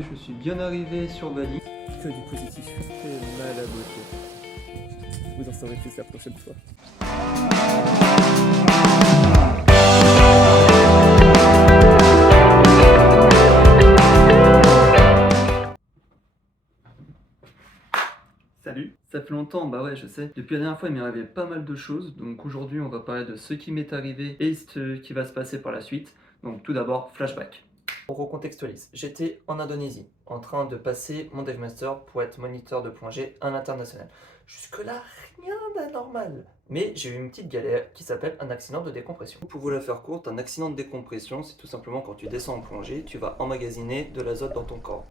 Je suis bien arrivé sur Bali. Que du positif. C'est mal à beauté. Vous en saurez plus la prochaine fois. Salut. Ça fait longtemps, bah ouais, je sais. Depuis la dernière fois, il m'est arrivé pas mal de choses. Donc aujourd'hui, on va parler de ce qui m'est arrivé et ce qui va se passer par la suite. Donc tout d'abord, flashback. On recontextualise. J'étais en Indonésie, en train de passer mon Dive Master pour être moniteur de plongée à l'international. Jusque-là, rien d'anormal. Mais j'ai eu une petite galère qui s'appelle un accident de décompression. Pour vous la faire courte, un accident de décompression, c'est tout simplement quand tu descends en plongée, tu vas emmagasiner de l'azote dans ton corps.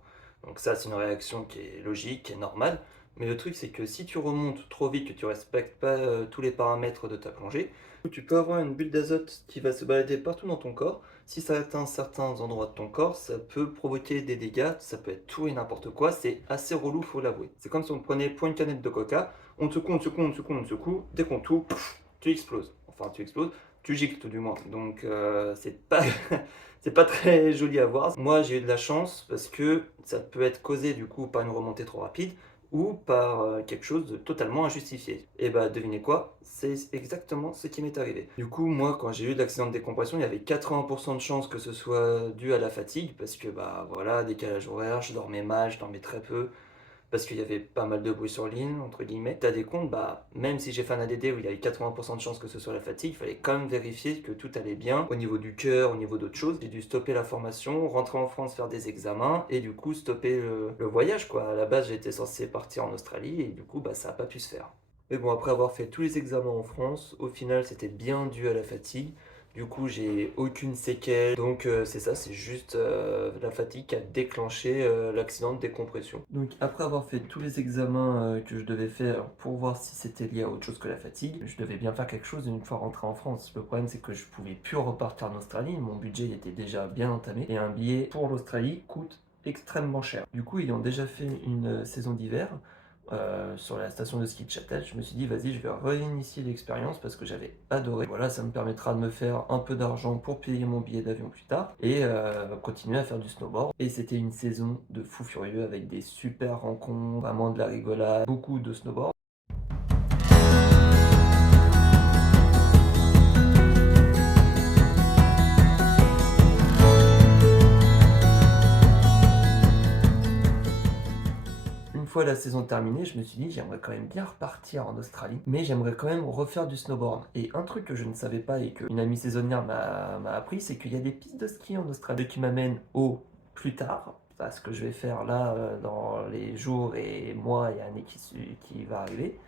Donc ça, c'est une réaction qui est logique, qui est normale. Mais le truc, c'est que si tu remontes trop vite, que tu respectes pas tous les paramètres de ta plongée, tu peux avoir une bulle d'azote qui va se balader partout dans ton corps. Si ça atteint certains endroits de ton corps, ça peut provoquer des dégâts, ça peut être tout et n'importe quoi, c'est assez relou, faut l'avouer. C'est comme si on te prenait pour une canette de coca, on te secoue, on te secoue, on te secoue, on te secoue, dès qu'on touche, tu exploses. Enfin, tu exploses, tu gicles tout du moins. Donc, c'est pas... c'est pas très joli à voir. Moi, j'ai eu de la chance parce que ça peut être causé du coup par une remontée trop rapide ou par quelque chose de totalement injustifié. Et bah devinez quoi, c'est exactement ce qui m'est arrivé. Du coup, moi quand j'ai eu l'accident de décompression, il y avait 80% de chances que ce soit dû à la fatigue, parce que bah voilà, décalage horaire, je dormais mal, je dormais très peu, parce qu'il y avait pas mal de bruit sur l'île, entre guillemets. T'as des comptes, bah, même si j'ai fait un ADD où il y avait 80% de chances que ce soit la fatigue, il fallait quand même vérifier que tout allait bien au niveau du cœur, au niveau d'autres choses. J'ai dû stopper la formation, rentrer en France, faire des examens et du coup stopper le voyage, quoi. À la base, j'étais censé partir en Australie et du coup, bah, ça n'a pas pu se faire. Mais bon, après avoir fait tous les examens en France, au final, c'était bien dû à la fatigue. Du coup, j'ai aucune séquelle. Donc, c'est ça, c'est juste la fatigue qui a déclenché l'accident de décompression. Donc, après avoir fait tous les examens que je devais faire pour voir si c'était lié à autre chose que la fatigue, je devais bien faire quelque chose une fois rentré en France. Le problème, c'est que je pouvais plus repartir en Australie. Mon budget il était déjà bien entamé. Et un billet pour l'Australie coûte extrêmement cher. Du coup, ayant déjà fait une saison d'hiver, sur la station de ski de Châtel, je me suis dit vas-y, je vais réinitier l'expérience parce que j'avais adoré. Voilà, ça me permettra de me faire un peu d'argent pour payer mon billet d'avion plus tard et continuer à faire du snowboard. Et c'était une saison de fou furieux avec des super rencontres, vraiment de la rigolade, beaucoup de snowboard. Une fois la saison terminée, je me suis dit j'aimerais quand même bien repartir en Australie, mais j'aimerais quand même refaire du snowboard. Et un truc que je ne savais pas et qu'une amie saisonnière m'a appris, c'est qu'il y a des pistes de ski en Australie qui m'amènent au plus tard. À ce que je vais faire là dans les jours et mois et années qui va arriver.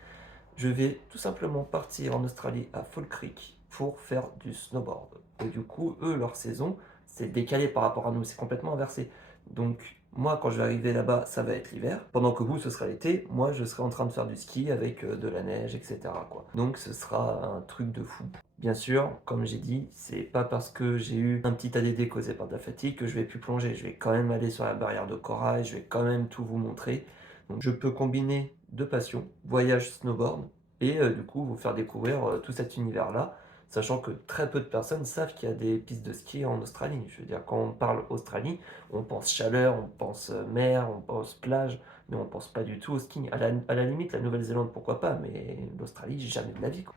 Je vais tout simplement partir en Australie à Fall Creek pour faire du snowboard. Et du coup, eux, leur saison, c'est décalé par rapport à nous, c'est complètement inversé. Donc, moi, quand je vais arriver là-bas, ça va être l'hiver. Pendant que vous, ce sera l'été, moi, je serai en train de faire du ski avec de la neige, etc., quoi. Donc, ce sera un truc de fou. Bien sûr, comme j'ai dit, c'est pas parce que j'ai eu un petit ADD causé par de la fatigue que je vais plus plonger. Je vais quand même aller sur la barrière de corail, je vais quand même tout vous montrer. Donc, je peux combiner deux passions, voyage, snowboard, et du coup vous faire découvrir tout cet univers-là, sachant que très peu de personnes savent qu'il y a des pistes de ski en Australie. Je veux dire, quand on parle Australie, on pense chaleur, on pense mer, on pense plage, mais on pense pas du tout au ski. À la limite, la Nouvelle-Zélande, pourquoi pas, mais l'Australie, jamais de la vie, quoi.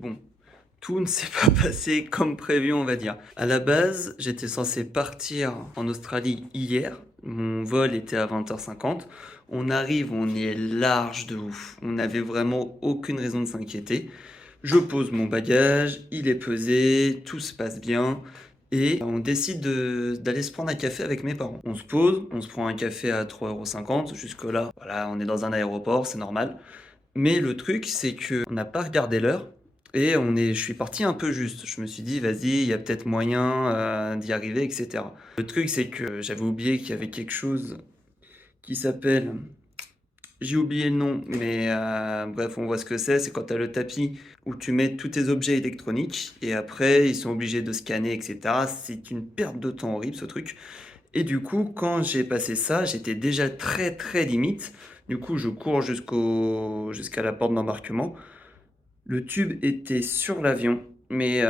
Bon, tout ne s'est pas passé comme prévu, on va dire. À la base, j'étais censé partir en Australie hier. Mon vol était à 20h50. On arrive, on est large de ouf. On n'avait vraiment aucune raison de s'inquiéter. Je pose mon bagage, il est pesé, tout se passe bien. Et on décide d'aller se prendre un café avec mes parents. On se pose, on se prend un café à 3,50 €. Jusque-là, voilà, on est dans un aéroport, c'est normal. Mais le truc, c'est qu'on n'a pas regardé l'heure et je suis parti un peu juste. Je me suis dit, vas-y, il y a peut-être moyen d'y arriver, etc. Le truc, c'est que j'avais oublié qu'il y avait quelque chose qui s'appelle J'ai oublié le nom, mais bref, on voit ce que c'est. C'est quand tu as le tapis où tu mets tous tes objets électroniques et après, ils sont obligés de scanner, et cetera. C'est une perte de temps horrible, ce truc. Et du coup, quand j'ai passé ça, j'étais déjà très, très limite. Du coup, je cours jusqu'à la porte d'embarquement. Le tube était sur l'avion, mais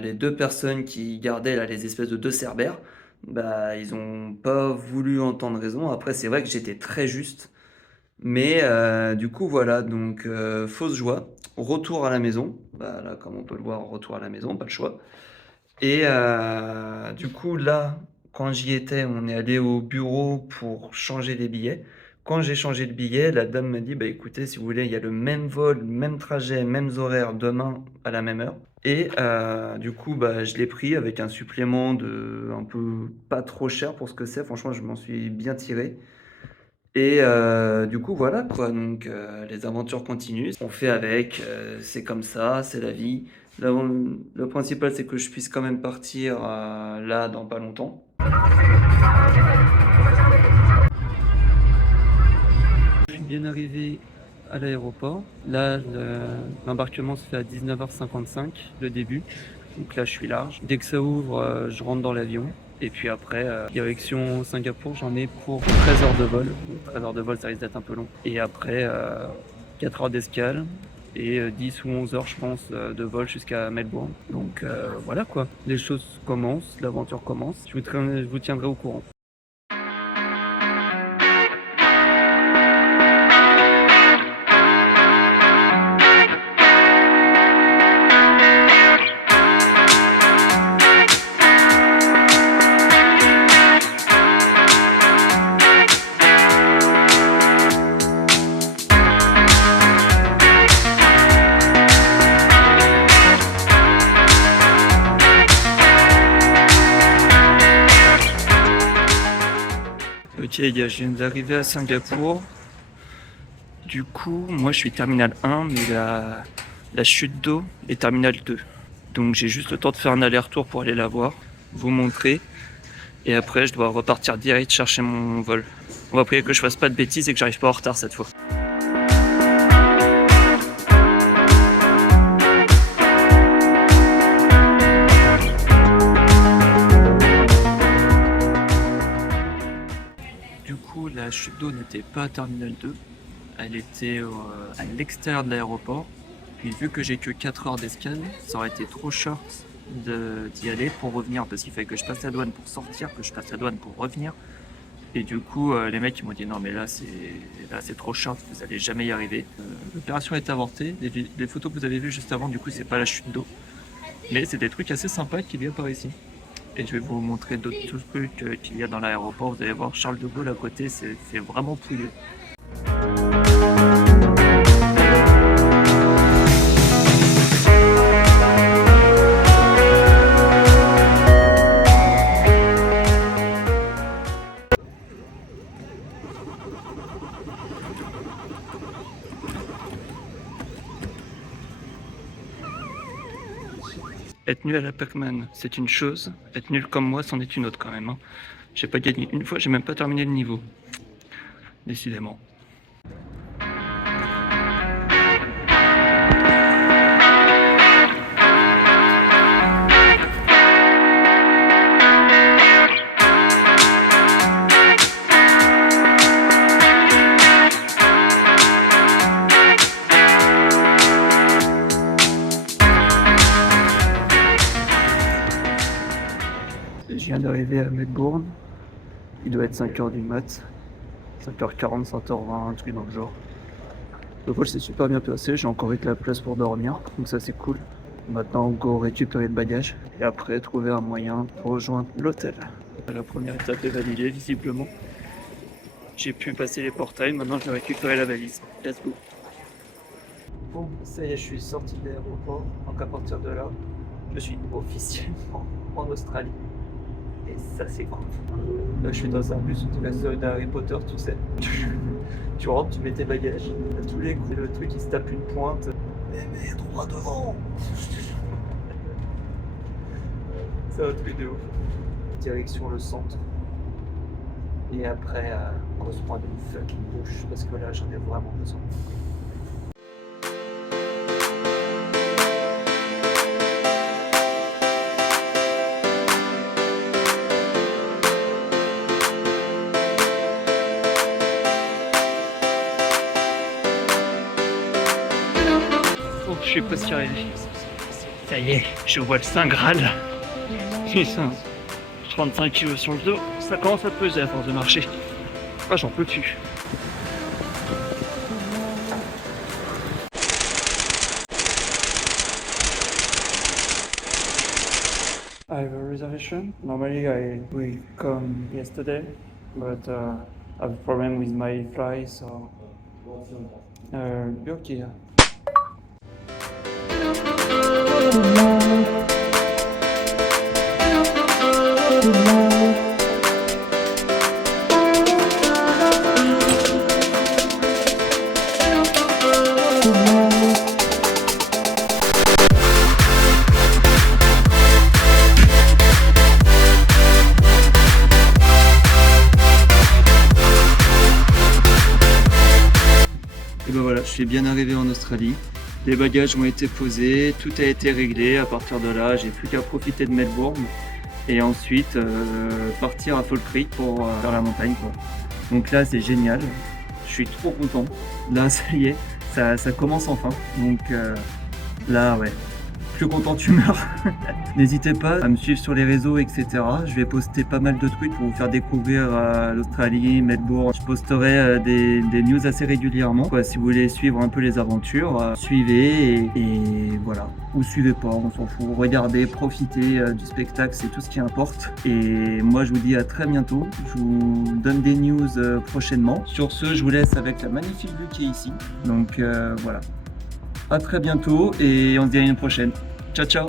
les 2 personnes qui gardaient là les espèces de 2 cerbères, bah, ils ont pas voulu entendre raison. Après, c'est vrai que j'étais très juste, mais du coup, voilà, donc fausse joie. Retour à la maison, bah, là, comme on peut le voir, retour à la maison, pas le choix. Et du coup, là, quand j'y étais, on est allé au bureau pour changer les billets. Quand j'ai changé de billet, la dame m'a dit: «Bah, écoutez, si vous voulez, il y a le même vol, même trajet, mêmes horaires demain à la même heure» et du coup, bah, je l'ai pris avec un supplément de un peu pas trop cher pour ce que c'est. Franchement, je m'en suis bien tiré et du coup, voilà quoi, donc les aventures continuent. On fait avec, c'est comme ça, c'est la vie. Là, le principal, c'est que je puisse quand même partir, là, dans pas longtemps. Je suis bien arrivé à l'aéroport. Là, l'embarquement se fait à 19h55, le début. Donc là, je suis large. Dès que ça ouvre, je rentre dans l'avion. Et puis après, direction Singapour, j'en ai pour 13 heures de vol. Donc 13 heures de vol, ça risque d'être un peu long. Et après, 4 heures d'escale et 10 ou 11 heures, je pense, de vol jusqu'à Melbourne. Donc voilà quoi, les choses commencent, l'aventure commence. Je vous tiendrai au courant. Ok, les gars, je viens d'arriver à Singapour. Du coup, moi je suis terminal 1, mais la chute d'eau est terminal 2. Donc j'ai juste le temps de faire un aller-retour pour aller la voir, vous montrer. Et après, je dois repartir direct chercher mon vol. On va prier que je fasse pas de bêtises et que j'arrive pas en retard cette fois. Du coup, la chute d'eau n'était pas à Terminal 2. Elle était à l'extérieur de l'aéroport. Puis vu que j'ai que 4 heures d'escale, ça aurait été trop short d'y aller pour revenir parce qu'il fallait que je passe la douane pour sortir, que je passe la douane pour revenir. Et du coup, les mecs ils m'ont dit non mais là c'est trop short, vous allez jamais y arriver. L'opération est avortée. Les photos que vous avez vues juste avant, du coup c'est pas la chute d'eau, mais c'est des trucs assez sympas qu'il y a par ici. Et je vais vous montrer d'autres trucs qu'il y a dans l'aéroport. Vous allez voir Charles de Gaulle à côté, c'est vraiment pouilleux. Être nul à la Pac-Man, c'est une chose. Être nul comme moi, c'en est une autre quand même. Hein. J'ai pas gagné une fois, j'ai même pas terminé le niveau. Décidément. Je viens d'arriver à Melbourne. Il doit être 5h du mat. 5h40, 5h20, un truc dans le genre. Le vol s'est super bien passé, j'ai encore eu de la place pour dormir, donc ça c'est cool. Maintenant, go récupérer le bagage et après trouver un moyen pour rejoindre l'hôtel. La première étape est validée, visiblement. J'ai pu passer les portails, maintenant je vais récupérer la valise. Let's go. Bon, ça y est, je suis sorti de l'aéroport, donc à partir de là, je suis officiellement en Australie. Et ça c'est cool. Là je suis dans un bus de la série d'Harry Potter, tu sais. Tu rentres, tu mets tes bagages, à tous les coups, le truc il se tape une pointe. Mais droit devant. C'est un truc de ouf. Direction le centre. et après qu'on se prenne une fucking douche parce que là j'en ai vraiment besoin. Oh, je suis presque arrivé. Ça y est, je vois le Saint Graal. C'est ça. 35 kilos sur le dos, ça commence à peser à force de marcher. Ah, j'en peux plus. I have a reservation. Normally I will come yesterday, but I have a problem with my flight, so Turkey. Et ben voilà, je suis bien arrivé en Australie. Les bagages ont été posés, tout a été réglé. À partir de là, j'ai plus qu'à profiter de Melbourne et ensuite partir à Fall Creek pour faire la montagne, quoi. Donc là, c'est génial. Je suis trop content. Là, ça y est, ça commence enfin. Donc là, ouais. Plus content tu meurs. N'hésitez pas à me suivre sur les réseaux, etc. Je vais poster pas mal de trucs pour vous faire découvrir l'Australie, Melbourne. Je posterai des news assez régulièrement. Quoi, si vous voulez suivre un peu les aventures, suivez et voilà. Ou suivez pas, on s'en fout. Regardez, profitez du spectacle, c'est tout ce qui importe. Et moi je vous dis à très bientôt. Je vous donne des news prochainement. Sur ce, je vous laisse avec la magnifique vue qui est ici. Donc voilà. À très bientôt et on se dit à une prochaine. Ciao ciao.